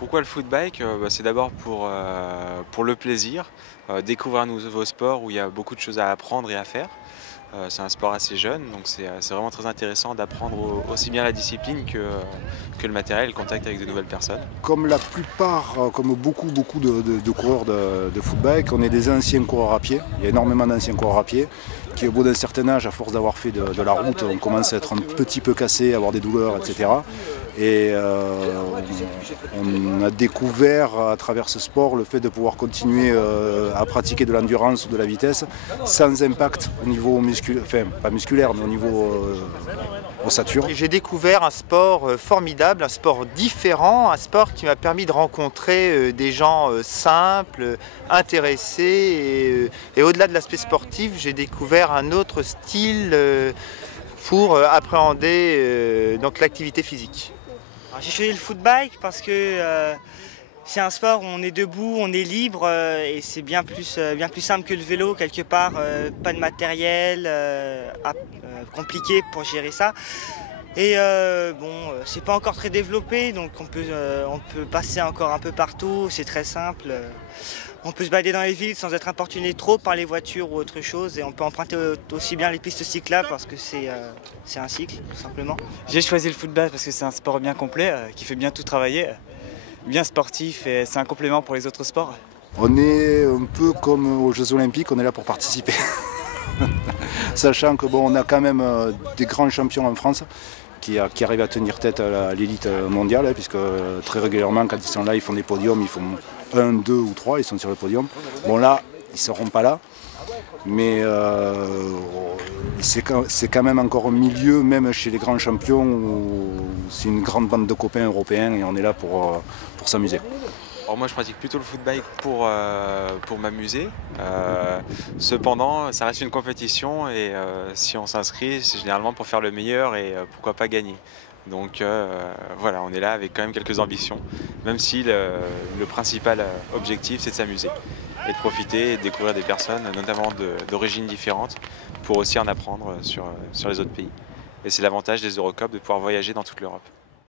Pourquoi le footbike? C'est d'abord pour le plaisir, découvrir un nouveau sport où il y a beaucoup de choses à apprendre et à faire. C'est un sport assez jeune, donc c'est vraiment très intéressant d'apprendre aussi bien la discipline que le matériel, le contact avec de nouvelles personnes. Comme la plupart, comme beaucoup de coureurs de footbike, on est des anciens coureurs à pied. Il y a énormément d'anciens coureurs à pied qui, au bout d'un certain âge, à force d'avoir fait de la route, on commence à être un petit peu cassé, avoir des douleurs, etc. Et on a découvert à travers ce sport le fait de pouvoir continuer à pratiquer de l'endurance ou de la vitesse sans impact au niveau musculaire, enfin pas musculaire, mais au niveau ossature. J'ai découvert un sport formidable, un sport différent, un sport qui m'a permis de rencontrer des gens simples, intéressés et au-delà de l'aspect sportif, j'ai découvert un autre style pour appréhender donc l'activité physique. J'ai choisi le footbike parce que c'est un sport où on est debout, on est libre et c'est bien plus simple que le vélo quelque part. Pas de matériel compliqué pour gérer ça. Et c'est pas encore très développé, donc on peut passer encore un peu partout, c'est très simple. On peut se balader dans les villes sans être importuné trop par les voitures ou autre chose, et on peut emprunter aussi bien les pistes cyclables parce que c'est un cycle tout simplement. J'ai choisi le football parce que c'est un sport bien complet qui fait bien tout travailler, bien sportif, et c'est un complément pour les autres sports. On est un peu comme aux Jeux Olympiques, on est là pour participer. Sachant que on a quand même des grands champions en France qui arrivent à tenir tête à l'élite mondiale, puisque très régulièrement quand ils sont là, ils font des podiums, ils font 1, 2 ou 3, ils sont sur le podium. Bon là, ils ne seront pas là, mais c'est quand même encore au milieu, même chez les grands champions, où c'est une grande bande de copains européens et on est là pour s'amuser. Alors moi je pratique plutôt le footbike pour m'amuser. Cependant, ça reste une compétition et si on s'inscrit, c'est généralement pour faire le meilleur et pourquoi pas gagner. Donc voilà, on est là avec quand même quelques ambitions, même si le principal objectif c'est de s'amuser et de profiter et de découvrir des personnes, notamment d'origines différentes, pour aussi en apprendre sur les autres pays. Et c'est l'avantage des Eurocups de pouvoir voyager dans toute l'Europe.